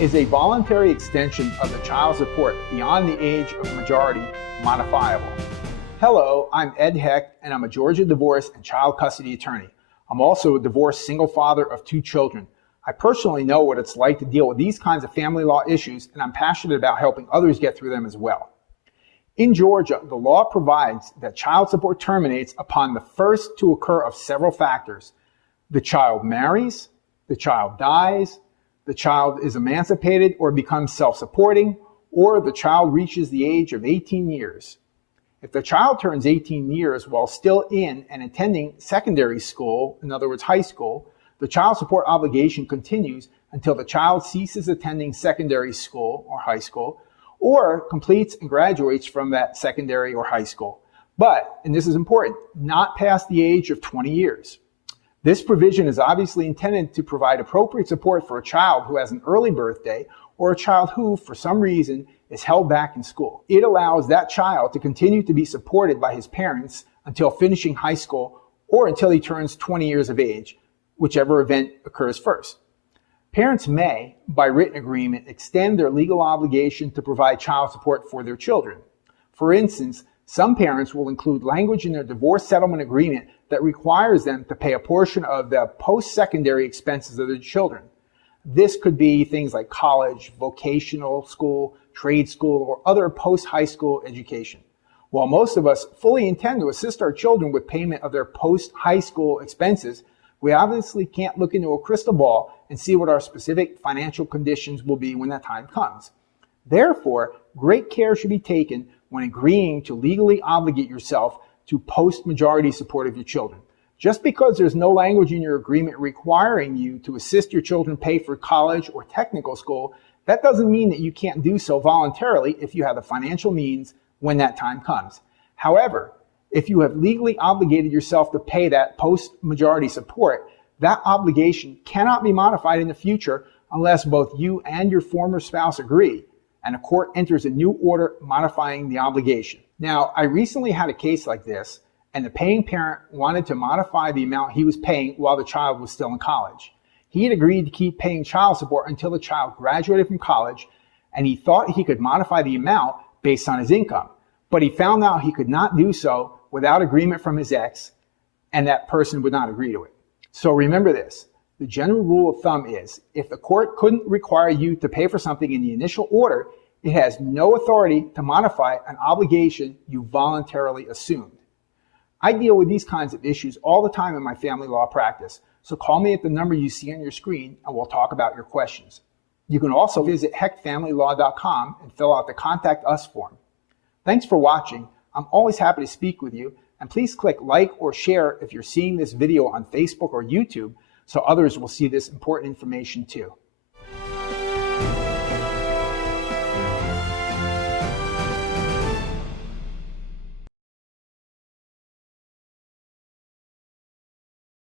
Is a voluntary extension of the child support beyond the age of majority modifiable? Hello, I'm Ed Hecht, and I'm a Georgia divorce and child custody attorney. I'm also a divorced single father of 2 children. I personally know what it's like to deal with these kinds of family law issues, and I'm passionate about helping others get through them as well. In Georgia, the law provides that child support terminates upon the first to occur of several factors. The child marries, the child dies, the child is emancipated or becomes self-supporting, or the child reaches the age of 18 years. If the child turns 18 years while still in and attending secondary school, in other words, high school, the child support obligation continues until the child ceases attending secondary school or high school, or completes and graduates from that secondary or high school. But, and this is important, not past the age of 20 years. This provision is obviously intended to provide appropriate support for a child who has an early birthday or a child who, for some reason, is held back in school. It allows that child to continue to be supported by his parents until finishing high school or until he turns 20 years of age, whichever event occurs first. Parents may, by written agreement, extend their legal obligation to provide child support for their children. For instance, some parents will include language in their divorce settlement agreement that requires them to pay a portion of the post-secondary expenses of their children. This could be things like college, vocational school, trade school, or other post-high school education. While most of us fully intend to assist our children with payment of their post-high school expenses, we obviously can't look into a crystal ball and see what our specific financial conditions will be when that time comes. Therefore, great care should be taken when agreeing to legally obligate yourself to post-majority support of your children. Just because there's no language in your agreement requiring you to assist your children pay for college or technical school, that doesn't mean that you can't do so voluntarily if you have the financial means when that time comes. However, if you have legally obligated yourself to pay that post-majority support, that obligation cannot be modified in the future unless both you and your former spouse agree, and a court enters a new order modifying the obligation. Now, I recently had a case like this, and the paying parent wanted to modify the amount he was paying while the child was still in college. He had agreed to keep paying child support until the child graduated from college, and he thought he could modify the amount based on his income. But he found out he could not do so without agreement from his ex, and that person would not agree to it. So remember this. The general rule of thumb is, if the court couldn't require you to pay for something in the initial order, it has no authority to modify an obligation you voluntarily assumed. I deal with these kinds of issues all the time in my family law practice, so call me at the number you see on your screen and we'll talk about your questions. You can also visit hechtfamilylaw.com and fill out the Contact Us form. Thanks for watching. I'm always happy to speak with you, and please click like or share if you're seeing this video on Facebook or YouTube so others will see this important information too.